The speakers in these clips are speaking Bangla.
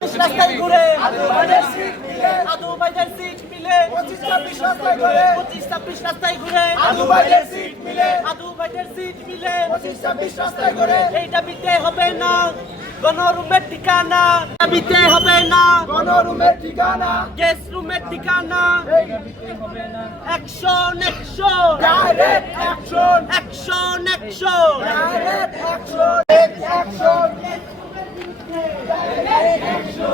রাস্তায় ঘুরে আদু ভাইদের সিট মিলে 25-26 রাস্তায় ঘুরে 25-26 রাস্তায় ঘুরে আদু ভাইদের সিট মিলে 25-26 রাস্তায় ঘুরে এই দাবিতে হবে না গণরুমের ঠিকানা, দাবিতে হবে না গণরুমের ঠিকানা, গেস্ট রুমের ঠিকানা। এই দাবিতে হবে না action action direct action, action action direct action, action, direct action.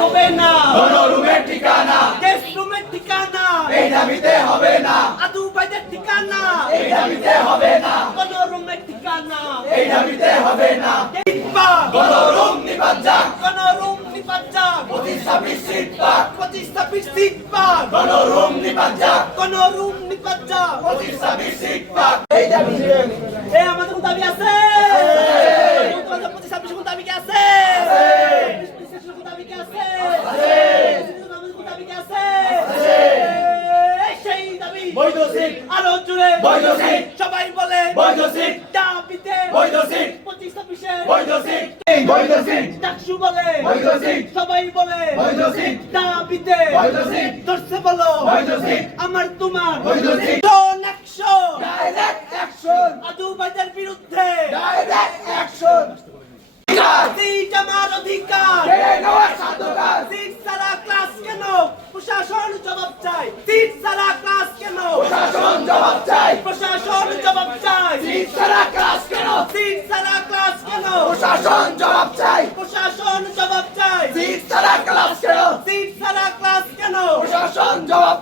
হবে না গণরুমের ঠিকানা, গেস্ট রুমের ঠিকানা, এই দাবিতে হবে না, আদু ভাইদের ঠিকানা, এই দাবিতে হবে না, গণরুমের ঠিকানা। এই দাবিতে হবে না। সিটপাক গণরুম নিপাত যাক, গণরুম নিপাত যাক 25-26 সিট পাক, 25-26 সিটপাক গণরুম নিপাত যাক, গণরুম নিপাত যাক 25-26 সিট পাক। এই দাবিতে এই আমাদের কোনো দাবি আছে? 25-26 কোনো দাবি কি আছে? 25-26 কোনো দাবি কি আছে? আমাদের কোনো দাবি কি আছে? এই সেই দাবি বৈধ সিট, আরো জোরে বৈধ সিট, সবাই বলে বৈধ সিট, দাবিতে বৈধ সিট, 25-26 বৈধ সিট, বৈধ সিট, ডাকসু বলে বৈধ সিট, সবাই বলে বৈধ সিট, দাবিতে বৈধ সিট, ধরছে বলো বৈধ সিট, আমার তোমার বৈধ সিট, অ্যাকশন ডাইরেক্ট অ্যাকশন, আদু ভাইদের বিরুদ্ধে ডাইরেক্ট অ্যাকশন। সিট আমার অধিকার কেড়ে নেওয়ার সাধুকার, সিট সারা ক্লাস কেন প্রশাসন জবাব চাই সিট সারা ক্লাস কেন প্রশাসন জবাব চাই, প্রশাসন জবাব চাই সিট ছাড়া ক্লাস কেন, সিট সারা ক্লাস কেন প্রশাসন জবাব চাই, প্রশাসন জবাব চাই সিট ছাড়া ক্লাস কেন, সিট সারা ক্লাস কেন প্রশাসন জবাব